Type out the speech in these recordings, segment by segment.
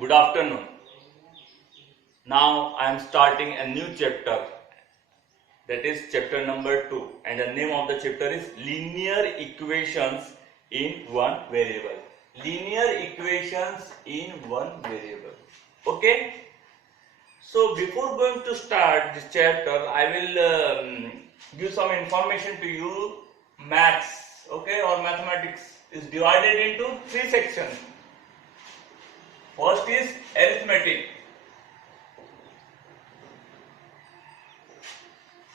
Good afternoon. Now I am starting a new chapter, that is chapter number 2, and the name of the chapter is linear equations in one variable. Linear equations in one variable. Okay? So before going to start this chapter, I will give some information to you. Maths, okay, or mathematics is divided into 3 sections. First is arithmetic.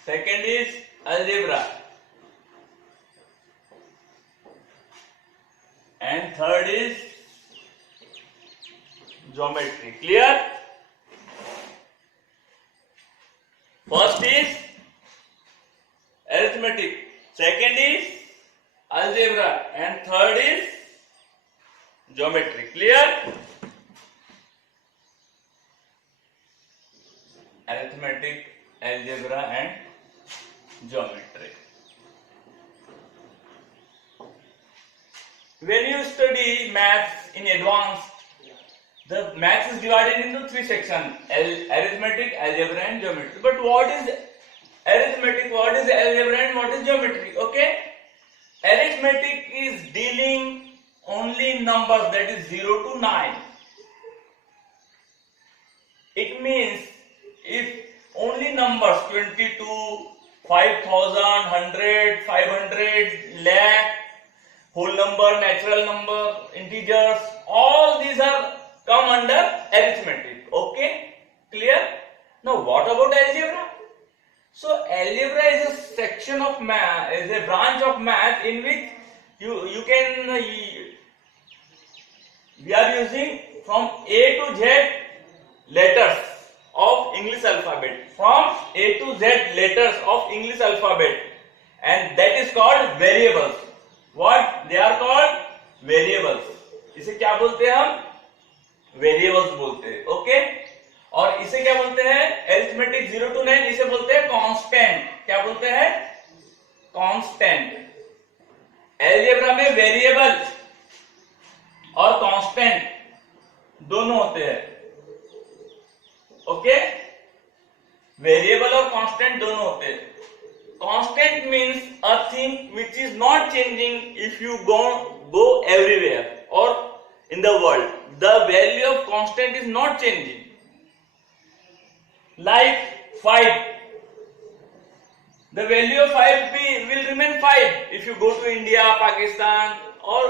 Second is algebra. And third is geometry. Clear? First is arithmetic. Second is algebra. And third is geometry. Clear? Arithmetic, algebra and geometry. When you study maths in advanced, the maths is divided into 3 sections: arithmetic, algebra and geometry. But what is arithmetic, what is algebra and what is geometry? Okay? Arithmetic is dealing only numbers, that is 0 to 9. It means if only numbers 22, 5000, 100, 500, lakh, whole number, natural number, integers, all these are come under arithmetic. Okay? Clear? Now what about algebra? So algebra is a section of math, is a branch of math in which we are using from A to Z letters of English alphabet, from A to Z letters of English alphabet, and that is called variables. What they are called? Variables. इसे क्या बोलते हैं हम? Variables बोलते हैं. ओके? और इसे क्या बोलते हैं? Arithmetic 0 to 9 इसे बोलते हैं constant. क्या बोलते हैं? Constant. Algebra में variable और constant दोनों होते हैं. ओके? वेरिएबल और कांस्टेंट दोनों होते हैं. Constant means a thing which is not changing if you go everywhere और in the world. The value of constant is not changing. Like 5. The value of 5 will remain 5 if you go to India, Pakistan or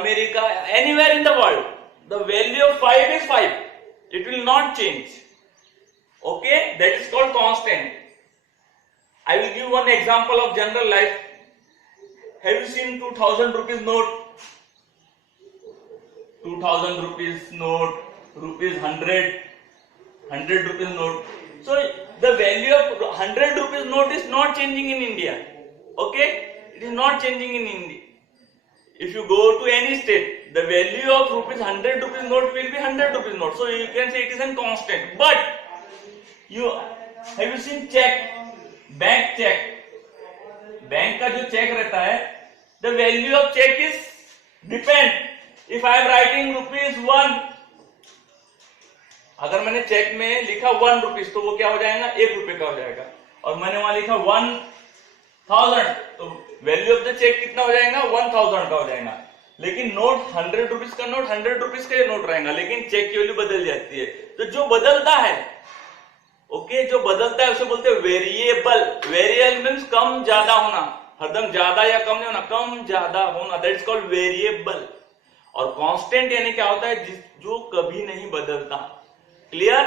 America, anywhere in the world. The value of 5 is 5. It will not change. Okay, that is called constant. I will give one example of general life. Have you seen 2000 rupees note? 2000 rupees note, rupees 100 rupees note. So the value of 100 rupees note is not changing in India. Okay, it is not changing in India. If you go to any state, the value of 100 rupees note will be 100 rupees note. So you can say it is a constant. But have you seen check? Bank check. Bank का जो चेक रहता है, the value of check is depend. If I am writing ₹1, अगर मैंने चेक में लिखा 1 रुपीज तो वो क्या हो जाएगा? 1 रुपए का हो जाएगा. और मैंने वहां लिखा 1000 तो वैल्यू ऑफ द चेक कितना हो जाएगा? 1000 का हो जाएगा. लेकिन नोट 100 रुपीज का नोट 100 रुपीज का नोट रहेगा, लेकिन चेक की वैल्यू बदल जाती है. तो जो बदलता है, ओके, जो बदलता है उसे बोलते हैं वेरिएबल. वेरिएबल मींस कम ज्यादा होना, हरदम ज्यादा या कम नहीं होना, कम ज्यादा होना, दैट इज कॉल्ड वेरिएबल. और कांस्टेंट यानी क्या होता है? जो कभी नहीं बदलता. क्लियर?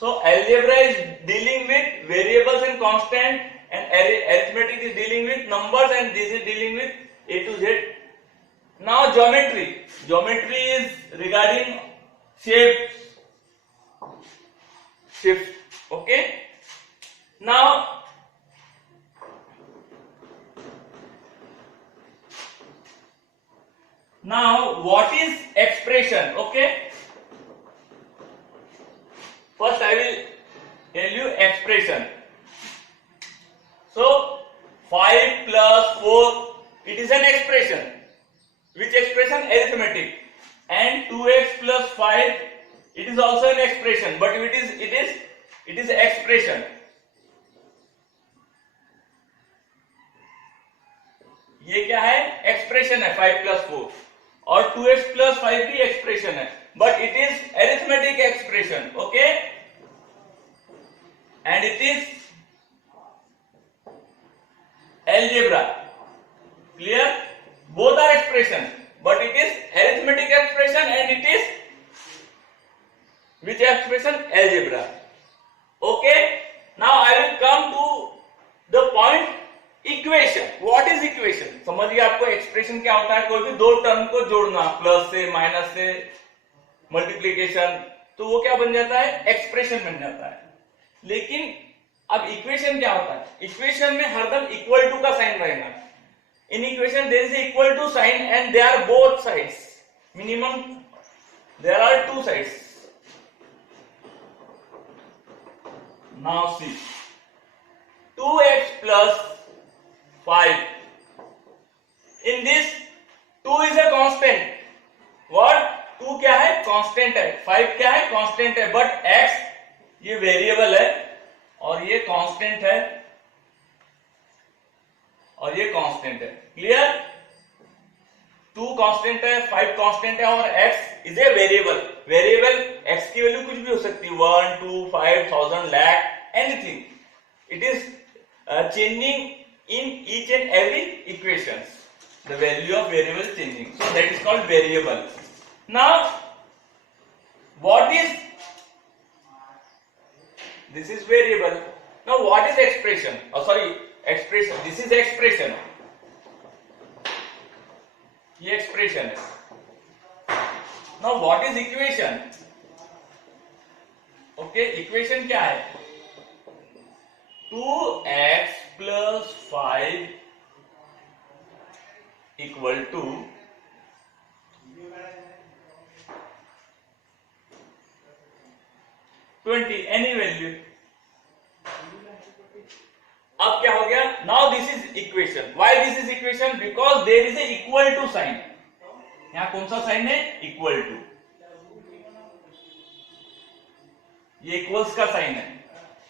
सो algebra is dealing with variables and constant, and arithmetic is dealing with numbers, and this is dealing with A to Z. Now geometry. Geometry is regarding shapes. Okay? Now what is expression? Okay? First I will tell you expression. So 5 plus 4, it is an expression. Which expression? Arithmetic. and 2x plus 5, it is also an expression, but it is expression. ये क्या है? एक्सप्रेशन है 5 plus 4, और 2x plus 5 भी एक्सप्रेशन है, but it is arithmetic expression, okay? And it is algebra. Clear? Both are expression, but it is arithmetic expression and it is which expression? Algebra. Okay? Now I will come to the point equation. What is equation? समझिए आपको एक्सप्रेशन क्या होता है. कोई भी दो टर्म को जोड़ना, प्लस से, माइनस से, मल्टीप्लीकेशन, तो वो क्या बन जाता है? एक्सप्रेशन बन जाता है. लेकिन अब इक्वेशन क्या होता है? इक्वेशन में हरदम इक्वल टू का साइन रहेगा. In equation there is equal to sign and they are both sides. Minimum there are two sides. Now see 2x plus 5. In this 2 is a constant. What? 2 क्या है? कांस्टेंट है. 5 क्या है? कांस्टेंट है. बट x ये वेरिएबल है और ये कांस्टेंट है और ये कांस्टेंट है. क्लियर? 2 कांस्टेंट है, 5 कांस्टेंट है और x is a variable. Variable x की वैल्यू कुछ भी हो सकती है, 1, 2, 5, 1000, lakh, anything. It is changing in each and every equations. The value of variable is changing. So that is called variable. Now, what is this? Is variable. Now, what is expression? Oh, sorry, expression. This is expression. ये expression है. Now, what is equation? Okay, equation क्या है? 2x plus 5 equal to 20, any value. अब क्या हो गया? Now this is equation. Why this is equation? Because there is a equal to sign. यहां कौन सा साइन है? Equal to. ये इक्वल्स का साइन है.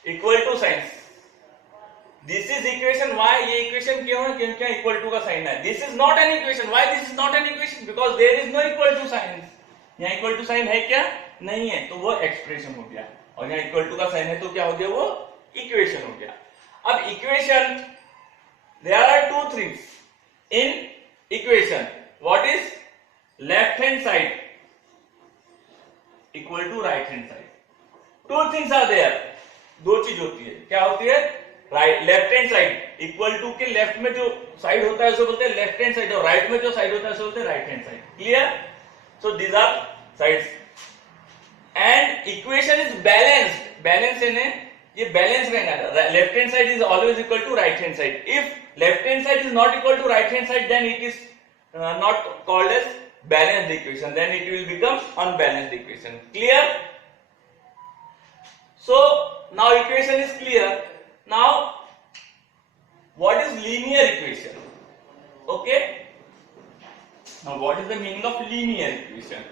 Equal to signs. This is equation. Why ये equation क्यों है? क्योंकि इक्वल टू का साइन है. This is not an equation. Why this is not an equation? Because there is no equal to sign. यहाँ इक्वल टू साइन है क्या? नहीं है, तो वो एक्सप्रेशन हो गया. और यहाँ इक्वल टू का साइन है तो क्या हो गया? वो इक्वेशन हो गया. अब equation, there are two things in equation. What is left hand side equal to right hand side? Two things are there. दो चीज होती है. क्या होती है? Right, left hand side equal to के लेफ्ट में जो साइड होता है उसे बोलते हैं लेफ्ट हैंड साइड, और राइट में जो साइड होता है उसे बोलते हैं right hand side. Clear? So these are sides. And equation is balanced. Balance है, ये बैलेंस रहेगा. Left hand side is always equal to right hand side. If left hand side is not equal to right hand side, then it is not called as balanced equation. Then it will become unbalanced equation. Clear? So now equation is clear. Now, what is linear equation? Okay. Now, what is the meaning of linear equation?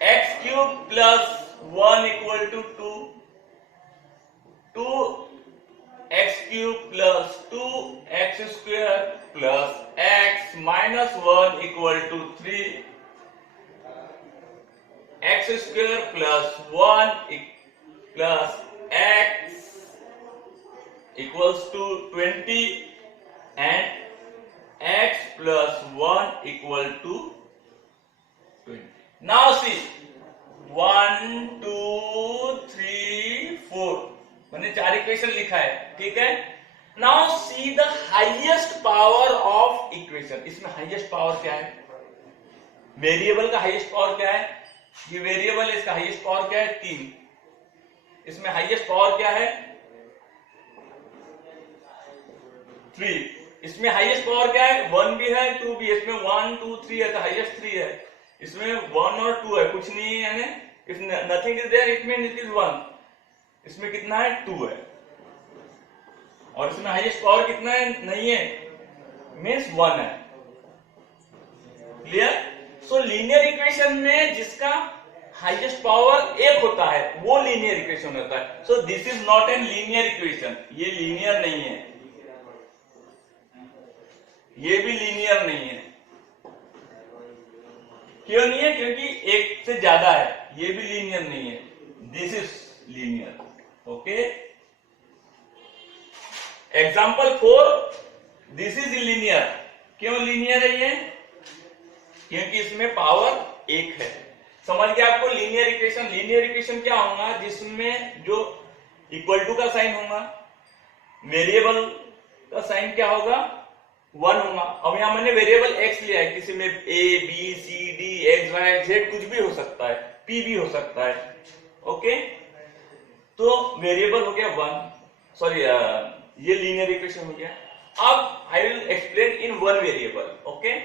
X cube plus 1 equal to 2. 2x cube plus 2x square plus x minus 1 equal to 3. X square plus 1 plus x equals to 20 and x plus 1 equal to 20. Now see 1, 2, 3, 4 मैंने 4 इक्वेशन लिखा है. ठीक है? Now see the highest power of equation. इसमें highest power क्या है? वेरिएबल का highest power क्या है? ये वेरिएबल है, इसका हाईएस्ट पावर क्या है? 3. इसमें हाईएस्ट पावर क्या है? 3. इसमें हाईएस्ट पावर क्या है? 1 भी है, 2 भी है. इसमें 1, 2, 3 है, तो हाईएस्ट 3 है. इसमें 1 और 2 है, कुछ नहीं है. यानी if nothing is there it mean it is 1. इसमें कितना है? 2 है. और इसमें हाईएस्ट पावर कितना है, नहीं है, मीन्स 1 है। क्लियर? सो लीनियर इक्वेशन में जिसका हाईएस्ट पावर 1 होता है वो लीनियर इक्वेशन होता है। So this is not an linear equation, ये लीनियर नहीं है, ये भी लीनियर नहीं है। क्यों नहीं है? क्योंकि एक से ज्यादा है। ये भी लीनियर नहीं है, this is linear. Okay, example 4, this is linear. क्यों लीनियर है ये? क्योंकि इसमें पावर 1 है। समझ गया आपको लीनियर इक्वेशन? लीनियर इक्वेशन क्या होगा? जिसमें जो इक्वल टू का साइन होगा, वेरिएबल का साइन क्या होगा, 1 होगा। अब यहां मैंने वेरिएबल x लिया है, किसी में a b c d x y z कुछ भी हो सकता है, p भी हो सकता है। ओके, तो वेरिएबल हो गया 1, सॉरी ये लीनियर इक्वेशन हो गया। अब I will explain in one variable. Okay,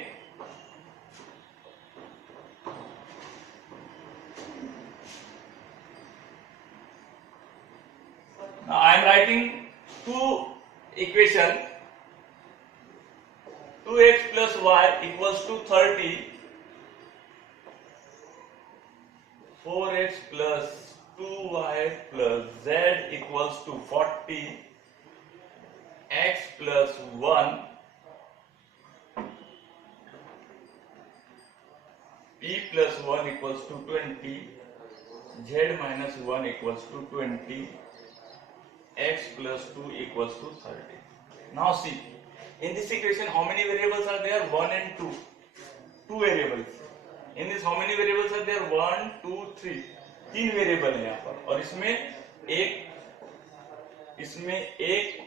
now I am writing two equation, 2x plus y equals to 30, 4x plus 2y plus z equals to 40, x plus 1, p plus 1 equals to 20, z minus 1 equals to 20, x plus 2 equals to 30. Now see, in this equation how many variables are there? 1 and 2. 2 variables. In this how many variables are there? 1, 2, 3. 3 वेरिएबल है यहाँ पर, और इसमें एक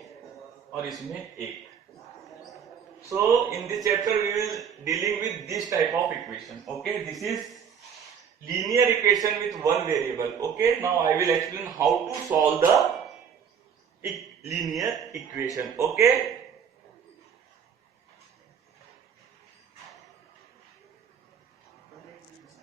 और इसमें एक। So in this chapter we will dealing with this type of equation. Okay, this is linear equation with one variable. Okay, now I will explain how to solve the linear equation. Okay,